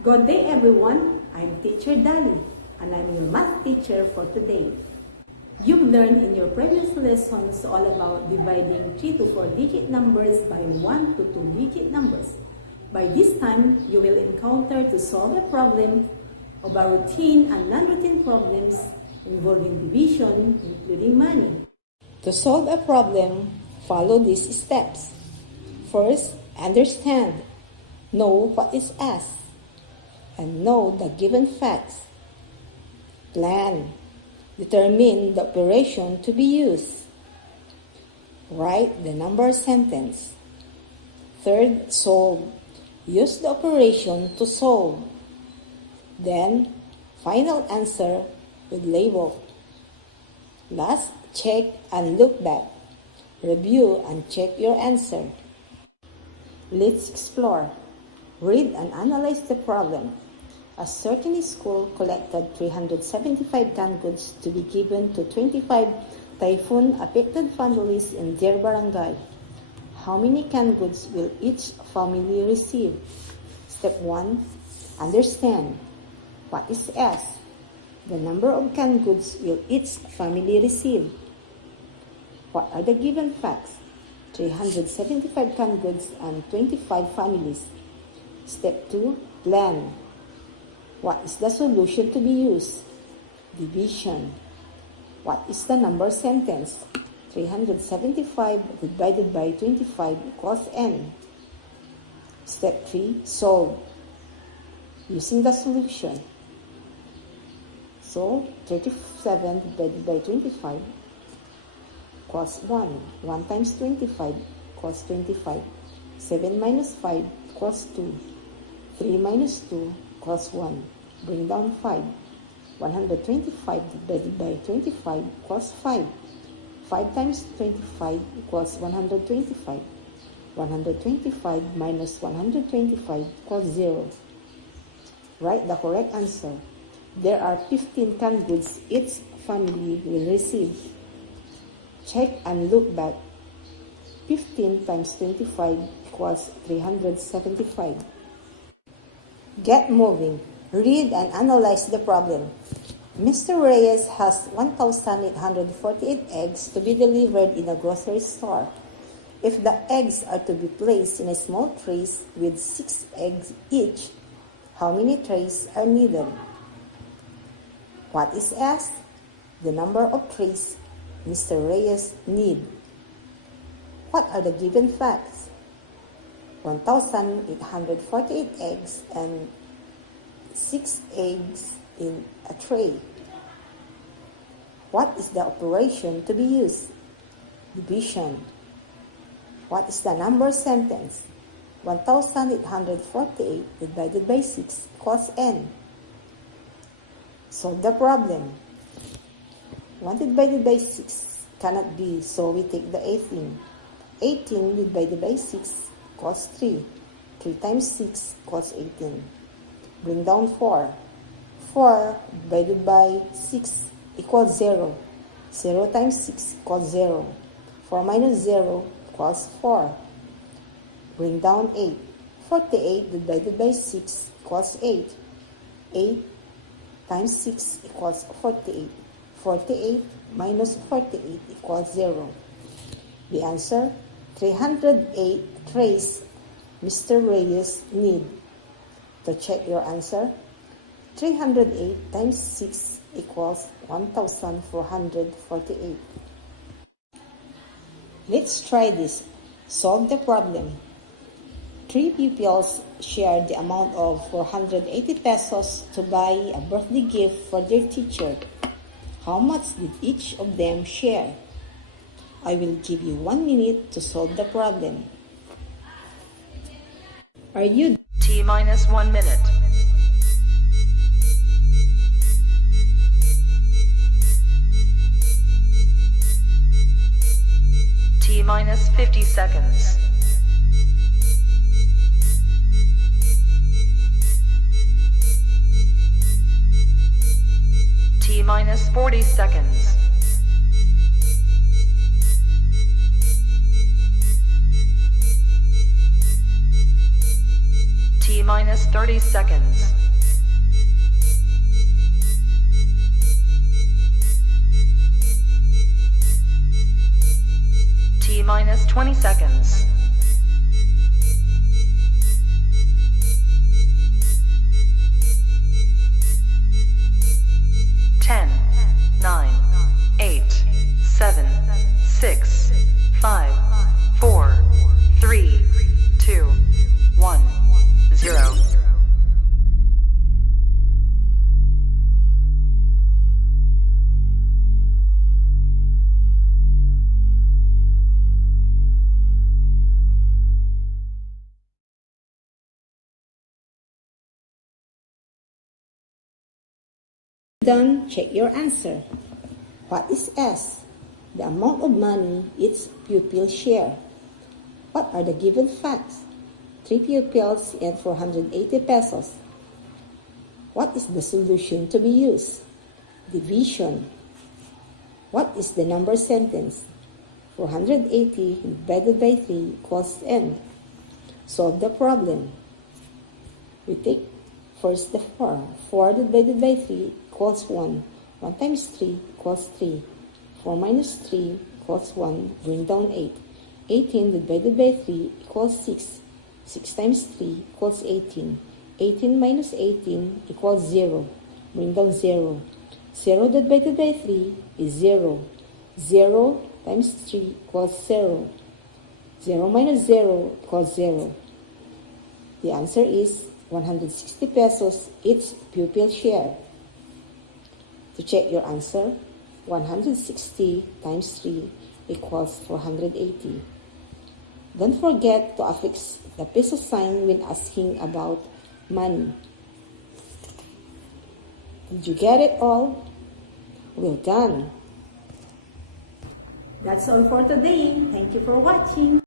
Good day everyone, I'm Teacher Dali and I'm your math teacher for today. You've learned in your previous lessons all about dividing 3 to 4 digit numbers by 1 to 2 digit numbers. By this time, you will encounter to solve a problem of a routine and non-routine problems involving division, including money. To solve a problem, follow these steps. First, understand. Know what is asked and know the given facts. Plan. Determine the operation to be used. Write the number sentence. Third, solve. Use the operation to solve. Then, final answer with label. Last, check and look back. Review and check your answer. Let's explore. Read and analyze the problem. A certain school collected 375 canned goods to be given to 25 typhoon-affected families in their barangay. How many canned goods will each family receive? Step 1. Understand. What is S? The number of canned goods will each family receive. What are the given facts? 375 canned goods and 25 families. Step 2. Plan. What is the solution to be used? Division. What is the number sentence? 375 divided by 25 equals n. Step 3. Solve. Using the solution. So, 37 divided by 25 equals 1. 1 times 25 equals 25. 7 minus 5 equals 2. 3 minus 2 equals 1. Bring down 5. 125 divided by 25 equals 5. 5 times 25 equals 125. 125 minus 125 equals 0. Write the correct answer. There are 15 canned goods each family will receive. Check and look back. 15 times 25 equals 375. Get moving. Read and analyze the problem. Mr. Reyes has 1,848 eggs to be delivered in a grocery store. If the eggs are to be placed in a small trays with 6 eggs each, how many trays are needed? What is asked? The number of trays Mr. Reyes need. What are the given facts? 1,848 eggs and 6 eggs in a tray. What is the operation to be used? Division. What is the number sentence? 1,848 divided by 6 equals n. Solve the problem. 1 divided by 6 cannot be, so we take the 18. 18 divided by 6 equals 3. 3 times 6 equals 18. Bring down 4. 4 divided by 6 equals 0. 0 times 6 equals 0. 4 minus 0 equals 4. Bring down 8. 48 divided by 6 equals 8. 8 times 6 equals 48. 48 minus 48 equals 0. The answer, 308 trays Mr. Reyes need. To check your answer, 308 times 6 equals 1,448. Let's try this. Solve the problem. 3 pupils shared the amount of 480 pesos to buy a birthday gift for their teacher. How much did each of them share? I will give you 1 minute to solve the problem. Are you T minus 1 minute. T minus 50 seconds. T minus 40 seconds. minus 30 30 seconds. T minus 20 seconds. Ten, 9, 8, 7, 6, 5, 4, 3, 2, 1, 0. Done, check your answer. What is S? The amount of money its pupils share. What are the given facts? 3 pupils and 480 pesos. What is the solution to be used? Division. What is the number sentence? 480 divided by 3 equals n. Solve the problem. We take first the 4. 4 divided by 3 equals 1. 1 times 3 equals 3. 4 minus 3 equals 1. Bring down 8. 18 divided by 3 equals 6. 6 times 3 equals 18. 18 minus 18 equals 0. Bring down 0. 0 divided by 3 is 0. 0 times 3 equals 0. 0 minus 0 equals 0. The answer is 160 pesos each pupil share. To check your answer, 160 times 3 equals 480. Don't forget to affix the peso sign when asking about money. Did you get it all? Well done. That's all for today. Thank you for watching.